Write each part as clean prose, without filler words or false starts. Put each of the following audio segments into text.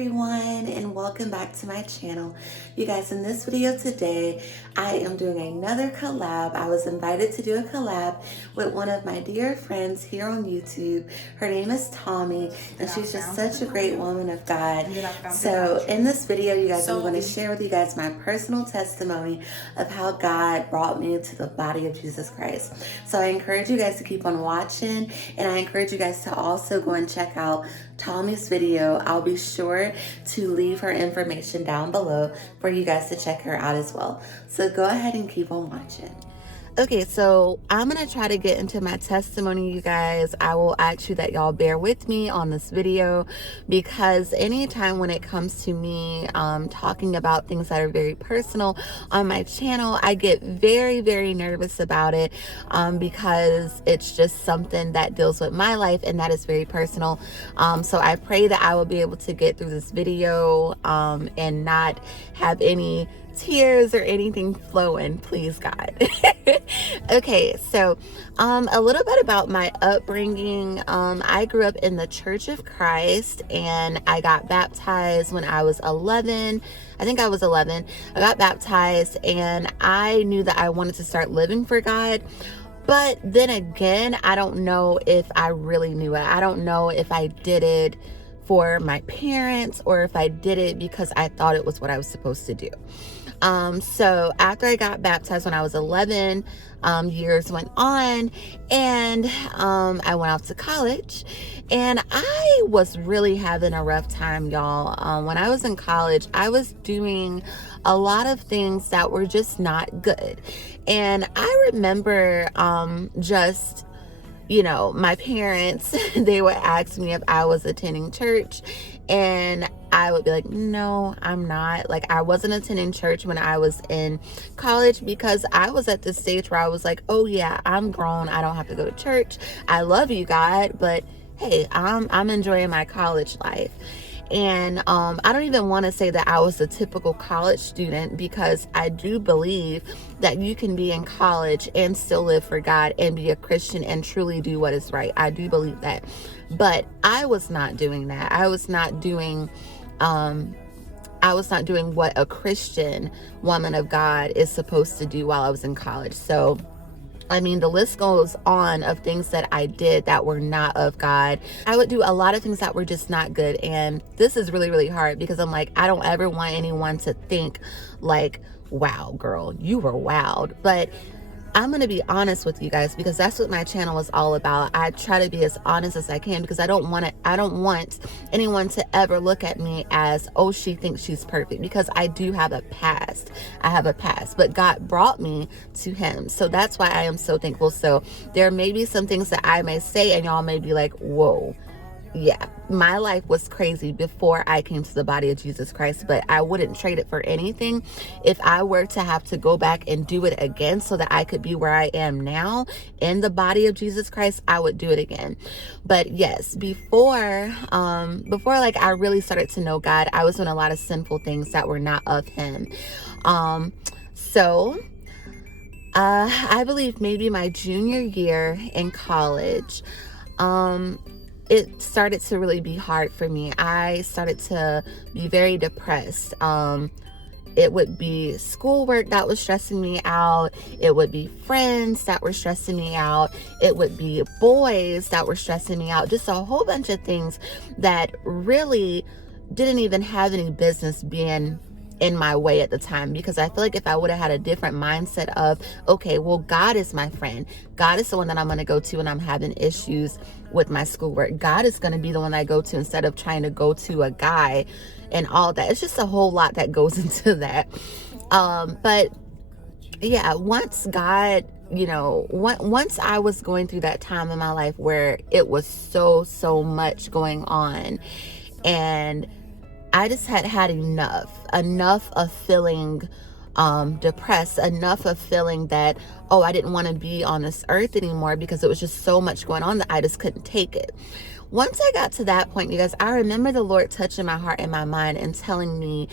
everyone, and welcome back to my channel. You guys, in this video today I am doing another collab. I was invited to do a collab with one of my dear friends here on YouTube. Her name is Tommy, and she's just such a great woman of God. So in this video, you guys, I'm going to share with you guys my personal testimony of how God brought me into the body of Jesus Christ. So I encourage you guys to keep on watching, and I encourage you guys to also go and check out Tommy's video. I'll be sure to leave her information down below for you guys to check her out as well. So go ahead and keep on watching. Okay, so I'm going to try to get into my testimony, you guys. I will ask you that y'all bear with me on this video, because anytime when it comes to me talking about things that are very personal on my channel, I get very, very nervous about it because it's just something that deals with my life, and that is very personal. So I pray that I will be able to get through this video and not have any tears or anything flowing, please God. Okay, so a little bit about my upbringing. I grew up in the Church of Christ, and I got baptized when I was 11. I think I was 11. I got baptized, and I knew that I wanted to start living for God. But then again, I don't know if I really knew it. I don't know if I did it for my parents or if I did it because I thought it was what I was supposed to do. So after I got baptized when I was 11, years went on, and I went off to college, and I was really having a rough time, y'all. When I was in college, I was doing a lot of things that were just not good. And I remember just, you know, my parents, they would ask me if I was attending church, and I would be like, no, I'm not. Like, I wasn't attending church when I was in college because I was at the stage where I was like, oh yeah, I'm grown. I don't have to go to church. I love you, God, but hey, I'm enjoying my college life. And I don't even want to say that I was a typical college student, because I do believe that you can be in college and still live for God and be a Christian and truly do what is right. I do believe that. But I was not doing that. I was not doing what a Christian woman of God is supposed to do while I was in college. So I mean, the list goes on of things that I did that were not of God. I would do a lot of things that were just not good. And this is really, really hard, because I'm like, I don't ever want anyone to think like, wow, girl, you were wowed. But I'm going to be honest with you guys, because that's what my channel is all about. I try to be as honest as I can, because I don't want anyone to ever look at me as, oh, she thinks she's perfect, because I do have a past. I have a past, but God brought me to him. So that's why I am so thankful. So there may be some things that I may say and y'all may be like, whoa. Yeah, my life was crazy before I came to the body of Jesus Christ, but I wouldn't trade it for anything. If I were to have to go back and do it again so that I could be where I am now in the body of Jesus Christ, I would do it again. But yes, before like I really started to know God, I was doing a lot of sinful things that were not of him. So I believe maybe my junior year in college, it started to really be hard for me. I started to be very depressed. It would be schoolwork that was stressing me out. It would be friends that were stressing me out. It would be boys that were stressing me out. Just a whole bunch of things that really didn't even have any business being in my way at the time, because I feel like if I would have had a different mindset of, okay, well, God is my friend. God is the one that I'm going to go to when I'm having issues with my schoolwork. God is going to be the one I go to instead of trying to go to a guy and all that. It's just a whole lot that goes into that. But yeah, once God, you know, once I was going through that time in my life where it was so much going on, and I just had enough of feeling depressed, enough of feeling that, oh, I didn't want to be on this earth anymore, because it was just so much going on that I just couldn't take it. Once I got to that point, you guys, I remember the Lord touching my heart and my mind and telling me,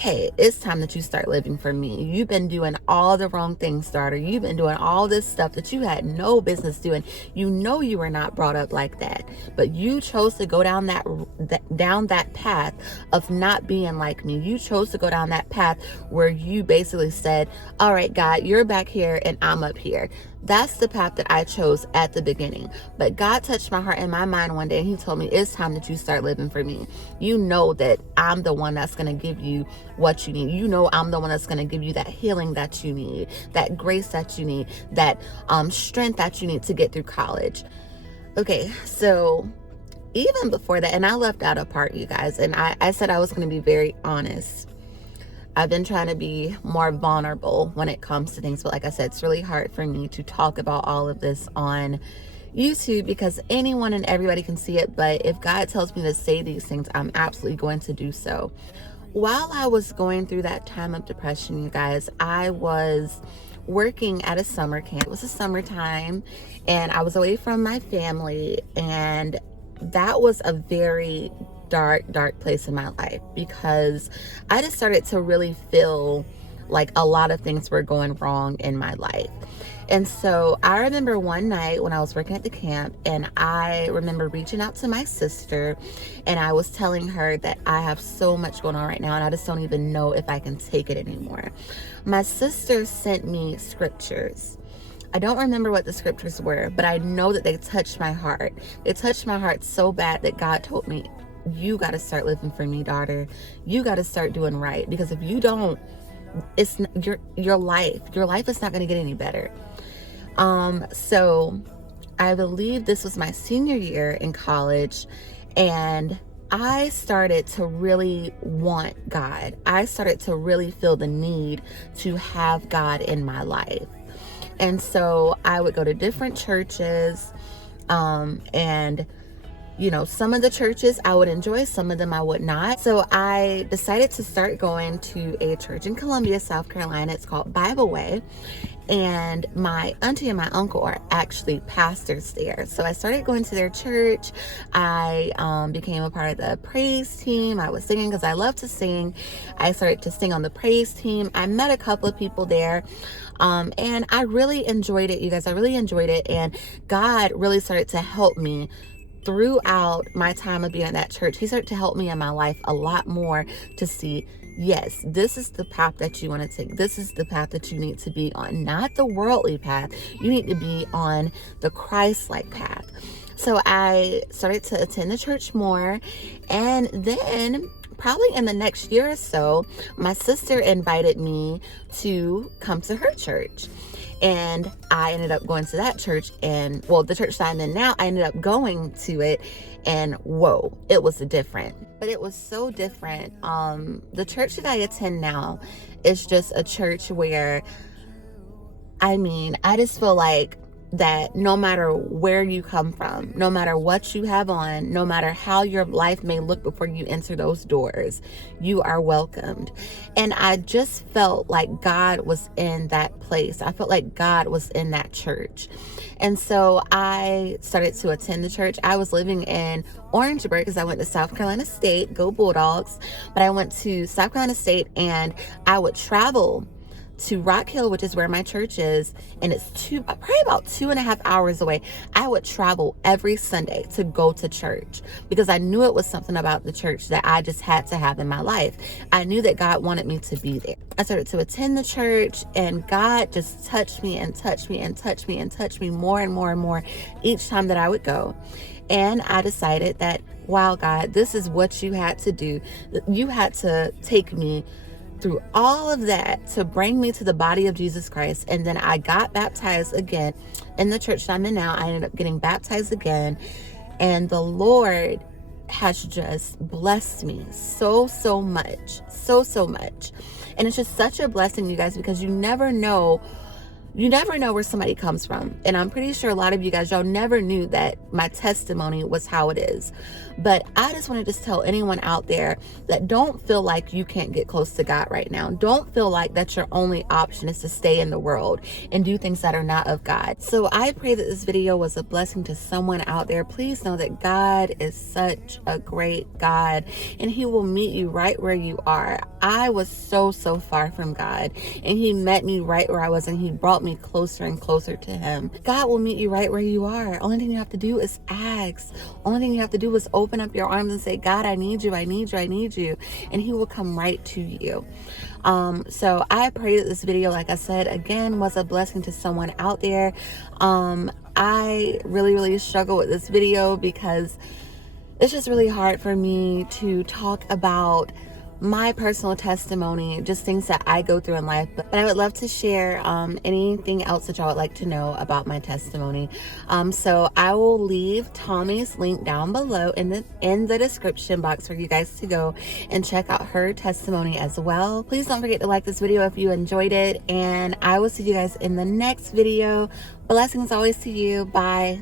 hey, it's time that you start living for me. You've been doing all the wrong things, daughter. You've been doing all this stuff that you had no business doing. You know you were not brought up like that, but you chose to go down that path of not being like me. You chose to go down that path where you basically said, all right, God, you're back here and I'm up here. That's the path that I chose at the beginning. But God touched my heart and my mind one day, and he told me, it's time that you start living for me. You know that I'm the one that's going to give you what you need. You know I'm the one that's going to give you that healing that you need, that grace that you need, that strength that you need to get through college. Okay, so even before that, and I left out a part, you guys, and I said I was going to be very honest. I've been trying to be more vulnerable when it comes to things, but like I said, it's really hard for me to talk about all of this on YouTube because anyone and everybody can see it. But if God tells me to say these things, I'm absolutely going to do so. While I was going through that time of depression, you guys, I was working at a summer camp. It was the summertime and I was away from my family, and that was a very dark place in my life because I just started to really feel like a lot of things were going wrong in my life. And so I remember one night when I was working at the camp, and I remember reaching out to my sister, and I was telling her that I have so much going on right now and I just don't even know if I can take it anymore. My sister sent me scriptures. I don't remember what the scriptures were, but I know that they touched my heart. It touched my heart so bad that God told me, you got to start living for me, daughter. You got to start doing right, because if you don't, it's your life is not going to get any better. So I believe this was my senior year in college, and I started to really want God. I started to really feel the need to have God in my life. And so I would go to different churches, and some of the churches I would enjoy, some of them I would not. So I decided to start going to a church in Columbia, South Carolina. It's called Bible Way. And my auntie and my uncle are actually pastors there. So I started going to their church. I became a part of the praise team. I was singing because I love to sing. I started to sing on the praise team. I met a couple of people there. And I really enjoyed it, you guys. I really enjoyed it. And God really started to help me throughout my time of being at that church. He started to help me in my life a lot more to see, yes, this is the path that you want to take. This is the path that you need to be on, not the worldly path. You need to be on the Christ-like path. So I started to attend the church more, and then probably in the next year or so, my sister invited me to come to her church. And I ended up going to that church, and the church that I'm in now, I ended up going to it, and whoa, it was different. But it was so different. The church that I attend now is just a church where, I just feel like that no matter where you come from, no matter what you have on, no matter how your life may look before you enter those doors, you are welcomed. And I just felt like God was in that place. I felt like God was in that church. And so I started to attend the church. I was living in Orangeburg because I went to South Carolina State, go Bulldogs. But I went to South Carolina State, and I would travel to Rock Hill, which is where my church is, and it's probably about 2.5 hours away. I would travel every Sunday to go to church because I knew it was something about the church that I just had to have in my life. I knew that God wanted me to be there. I started to attend the church, and God just touched me and touched me and touched me and touched me more and more and more each time that I would go. And I decided that, wow, God, this is what you had to do. You had to take me through all of that to bring me to the body of Jesus Christ. And then I got baptized again in the church that I'm in now. I ended up getting baptized again, and the Lord has just blessed me so much, so much. And it's just such a blessing, you guys, because you never know where somebody comes from. And I'm pretty sure a lot of you guys, y'all never knew that my testimony was how it is. But I just want to just tell anyone out there that don't feel like you can't get close to God right now. Don't feel like that's your only option is to stay in the world and do things that are not of God. So I pray that this video was a blessing to someone out there. Please know that God is such a great God, and He will meet you right where you are. I was so far from God, and he met me right where I was, and he brought me closer and closer to him. God will meet you right where you are. Only thing you have to do is ask. Only thing you have to do is open up your arms and say, God, I need you, I need you, I need you. And he will come right to you. So I pray that this video, like I said, again, was a blessing to someone out there. I really struggle with this video because it's just really hard for me to talk about my personal testimony, just things that I go through in life. But I would love to share anything else that y'all would like to know about my testimony. So I will leave Tommy's link down below in the description box for you guys to go and check out her testimony as well. Please don't forget to like this video if you enjoyed it, and I will see you guys in the next video. Blessings always to you. Bye.